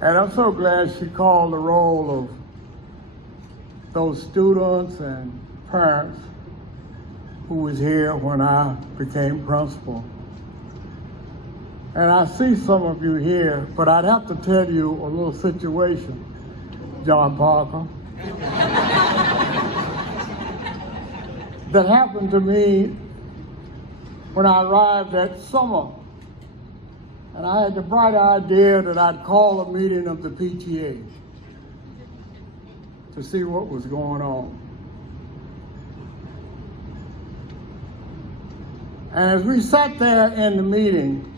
And I'm so glad she called the roll of those students and parents who was here when I became principal. And I see some of you here, but I'd have to tell you a little situation, John Parker, that happened to me when I arrived that summer. And I had the bright idea that I'd call a meeting of the PTA to see what was going on. And as we sat there in the meeting,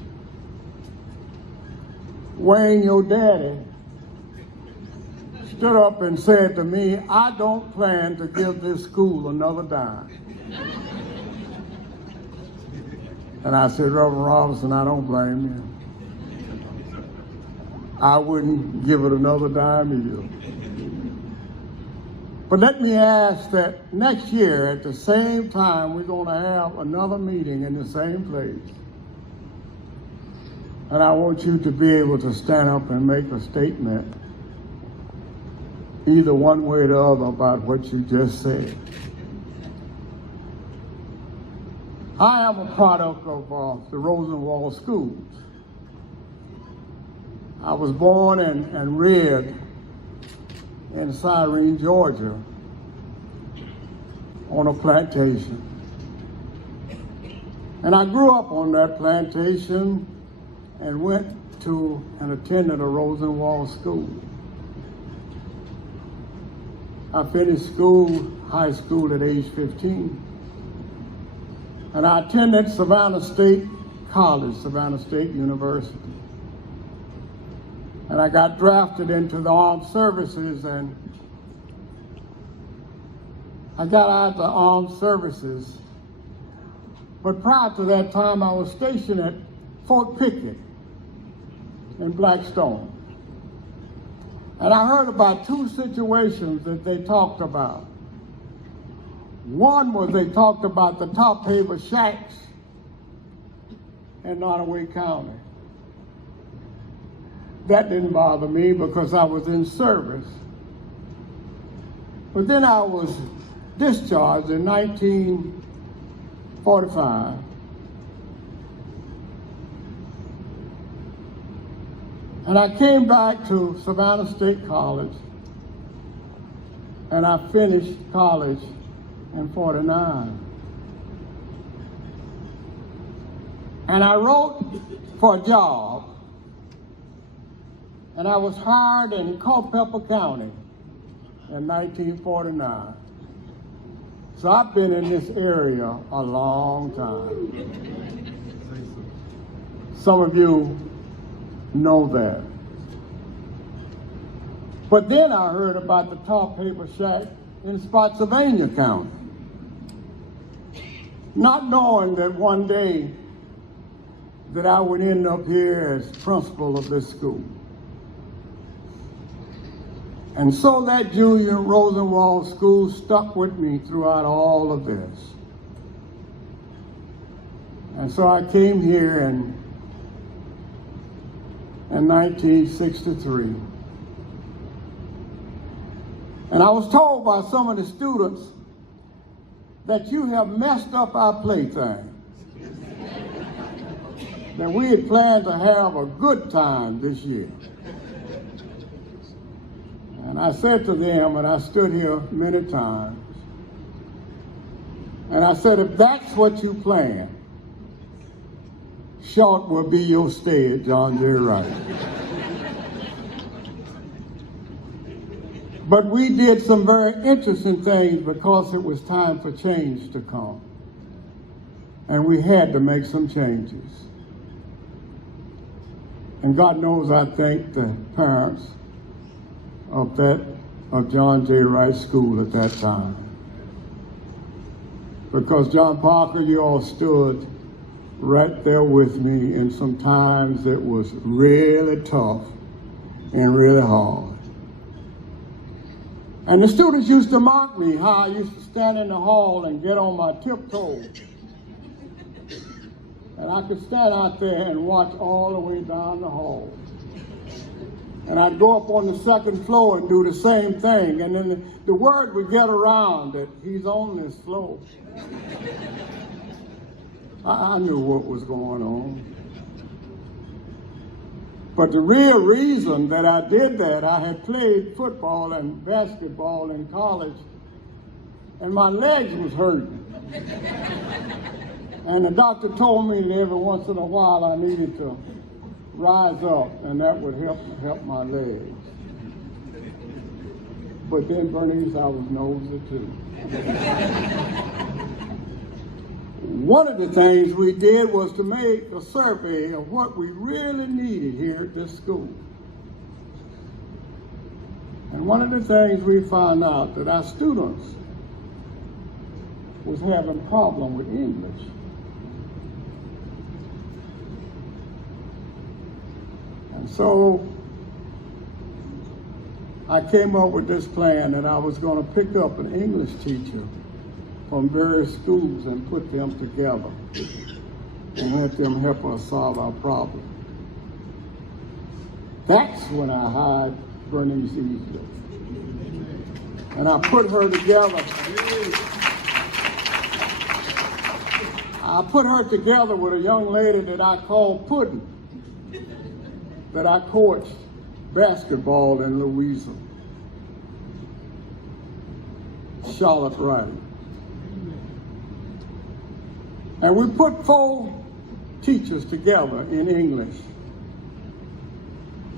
Wayne, your daddy, stood up and said to me, "I don't plan to give this school another dime." And I said, "Reverend Robinson, I don't blame you. I wouldn't give it another dime either." But let me ask that next year at the same time, we're going to have another meeting in the same place. And I want you to be able to stand up and make a statement, either one way or the other, about what you just said. I am a product of the Rosenwald schools. I was born and reared in Cyrene, Georgia, on a plantation. And I grew up on that plantation and went to and attended a Rosenwald school. I finished high school at age 15. And I attended Savannah State College, Savannah State University. And I got drafted into the armed services, and I got out of the armed services. But prior to that time, I was stationed at Fort Pickett in Blackstone. And I heard about two situations that they talked about. One was they talked about the top paver shacks in Nottoway County. That didn't bother me because I was in service. But then I was discharged in 1945. And I came back to Savannah State College, and I finished college in 49. And I wrote for a job, and I was hired in Culpeper County in 1949. So I've been in this area a long time. Some of you know that. But then I heard about the top paper shack in Spotsylvania County, not knowing that one day that I would end up here as principal of this school. And so that junior Rosenwald school stuck with me throughout all of this. And so I came here in 1963. And I was told by some of the students that you have messed up our plaything. That we had planned to have a good time this year. And I said to them, and I stood here many times, and I said, if that's what you plan, short will be your stay at John J. Wright. But we did some very interesting things because it was time for change to come. And we had to make some changes. And God knows I thank the parents of John J. Wright School at that time. Because John Parker, you all stood right there with me in some times that was really tough and really hard. And the students used to mock me how I used to stand in the hall and get on my tiptoes. And I could stand out there and watch all the way down the hall. And I'd go up on the second floor and do the same thing. And then the word would get around that he's on this floor. I knew what was going on. But the real reason that I did that, I had played football and basketball in college, and my legs was hurting. And the doctor told me that every once in a while I needed to rise up, and that would help my legs. But then, Bernice, I was nosy too. One of the things we did was to make a survey of what we really needed here at this school. And one of the things we found out that our students was having a problem with English. And so I came up with this plan that I was going to pick up an English teacher from various schools and put them together and let them help us solve our problem. That's when I hired Bernice Easley. And I put her together. I put her together with a young lady that I called Puddin', that I coached basketball in Louisa, Charlotte Wright. And we put 4 teachers together in English.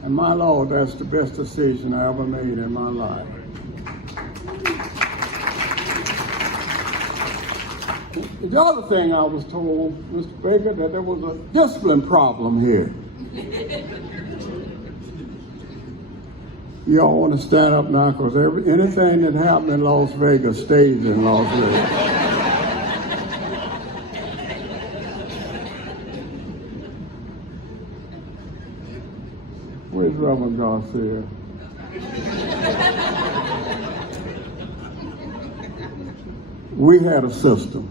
And my Lord, that's the best decision I ever made in my life. The other thing I was told, Mr. Baker, that there was a discipline problem here. Y'all want to stand up now, because anything that happened in Las Vegas stays in Las Vegas. Where's Reverend Garcia? We had a system.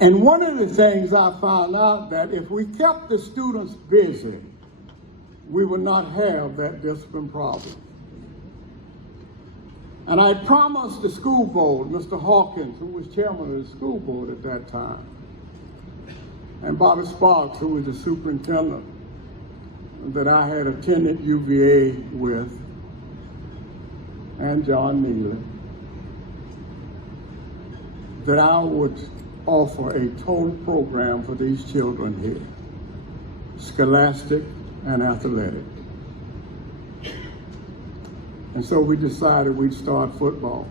And one of the things I found out that if we kept the students busy, we would not have that discipline problem. And I promised the school board, Mr. Hawkins, who was chairman of the school board at that time, and Bobby Sparks, who was the superintendent that I had attended UVA with, and John Neely, that I would offer a total program for these children here, scholastic and athletic. And so we decided we'd start football.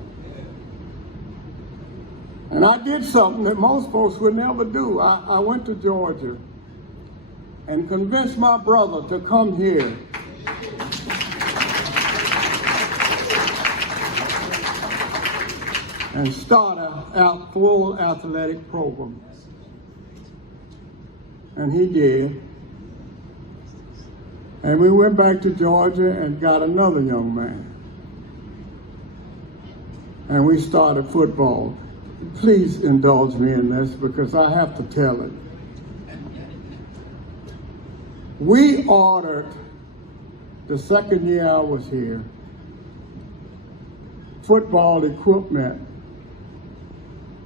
And I did something that most folks would never do. I went to Georgia and convinced my brother to come here and start a full athletic program. And he did. And we went back to Georgia and got another young man. And we started football. Please indulge me in this because I have to tell it. We ordered, the second year I was here, football equipment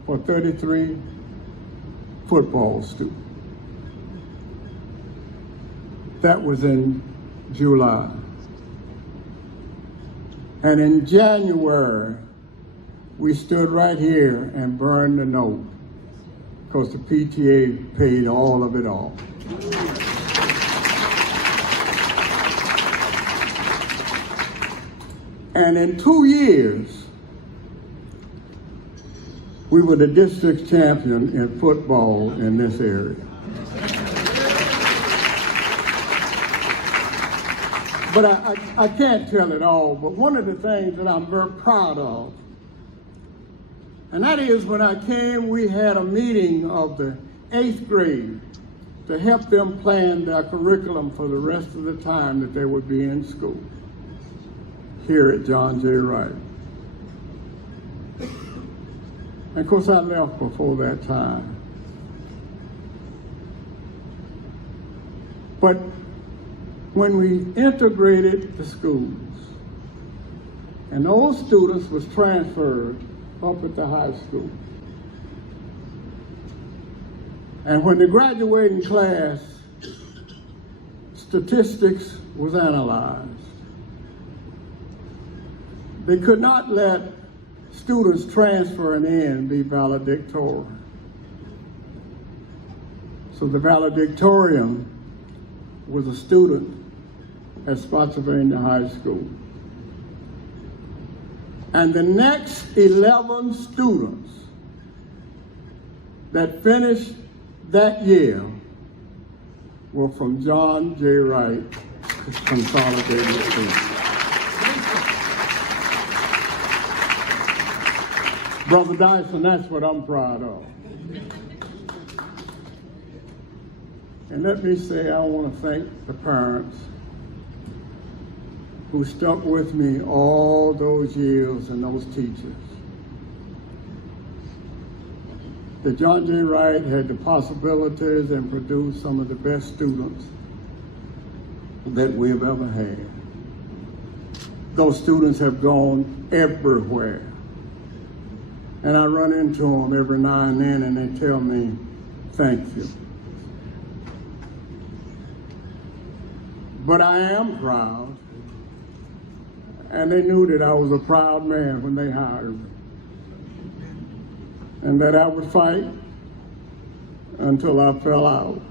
for 33 football students. That was in July. And in January, we stood right here and burned the note because the PTA paid all of it off. And in 2 years, we were the district champion in football in this area. But I can't tell it all, but one of the things that I'm very proud of, and that is when I came, we had a meeting of the 8th grade to help them plan their curriculum for the rest of the time that they would be in school here at John J. Wright. And of course, I left before that time. But when we integrated the schools. And those students was transferred up at the high school. And when the graduating class statistics was analyzed, they could not let students transferring in be valedictorian. So the valedictorian was a student at Spotsylvania High School. And the next 11 students that finished that year were from John J. Wright Consolidated School. Brother Dyson, that's what I'm proud of. And let me say, I want to thank the parents who stuck with me all those years and those teachers. That John J. Wright had the possibilities and produced some of the best students that we have ever had. Those students have gone everywhere. And I run into them every now and then and they tell me, thank you. But I am proud. And they knew that I was a proud man when they hired me. And that I would fight until I fell out.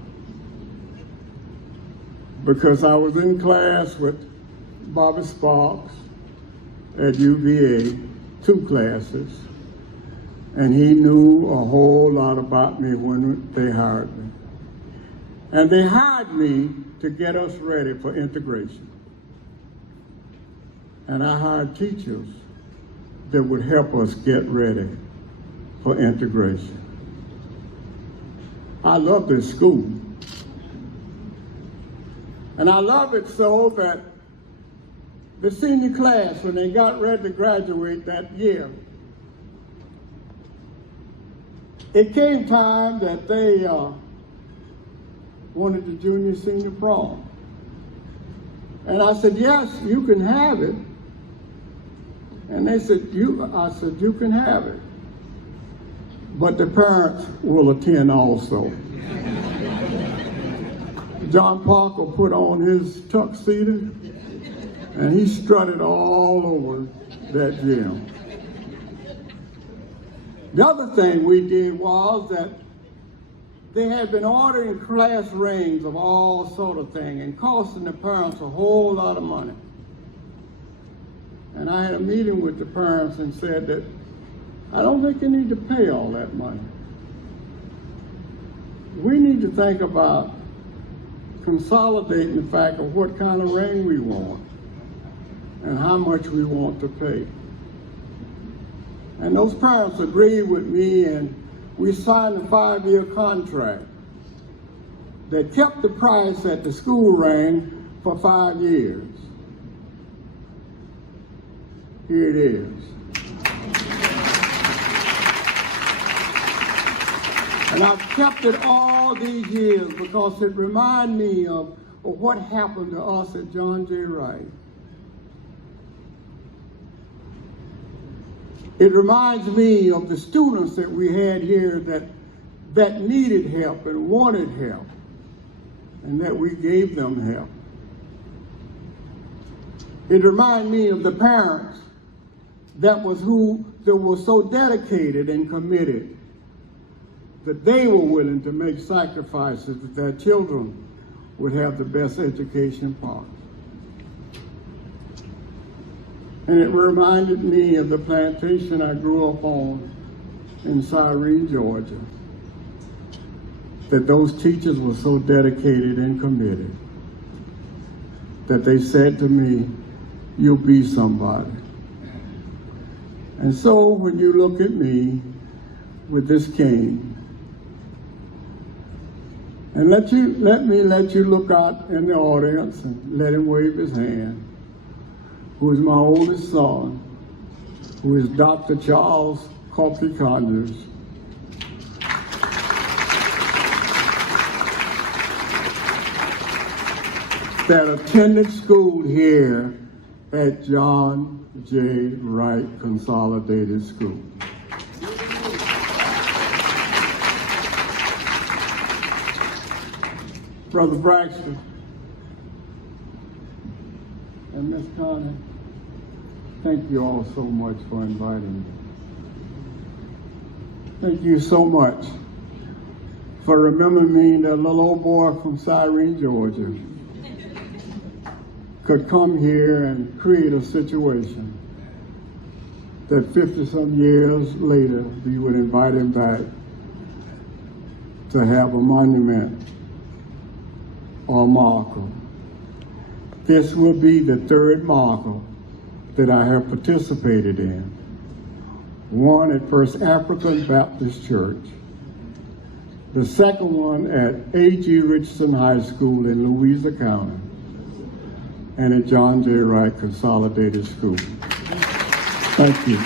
Because I was in class with Bobby Sparks at UVA, 2 classes, and he knew a whole lot about me when they hired me. And they hired me to get us ready for integration. And I hired teachers that would help us get ready for integration. I love this school. And I love it so that the senior class, when they got ready to graduate that year, it came time that they wanted the junior senior prom. And I said, yes, you can have it. And they said, I said, you can have it. But the parents will attend also. John Parker put on his tuxedo and he strutted all over that gym. The other thing we did was that they had been ordering class rings of all sort of things and costing the parents a whole lot of money. And I had a meeting with the parents and said that I don't think you need to pay all that money. We need to think about consolidating the fact of what kind of ring we want and how much we want to pay. And those parents agreed with me and we signed a 5-year contract that kept the price at the school ring for 5 years. Here it is. And I've kept it all these years because it reminds me of what happened to us at John J. Wright. It reminds me of the students that we had here that needed help and wanted help, and that we gave them help. It reminds me of the parents that were so dedicated and committed that they were willing to make sacrifices that their children would have the best education possible. And it reminded me of the plantation I grew up on in Cyrene, Georgia, that those teachers were so dedicated and committed that they said to me, you'll be somebody. And so when you look at me with this cane, and let me let you look out in the audience and let him wave his hand, who is my oldest son, who is Dr. Charles Coffey Conyers. that attended school here at John J. Wright Consolidated School. Brother Braxton and Miss Connie, thank you all so much for inviting me. Thank you so much for remembering me, that little old boy from Cyrene, Georgia, could come here and create a situation that 50-some years later, we would invite him back to have a monument or marker. This will be the third marker that I have participated in. One at First African Baptist Church, the second one at A.G. Richardson High School in Louisa County, and at John J. Wright Consolidated School. Thank you.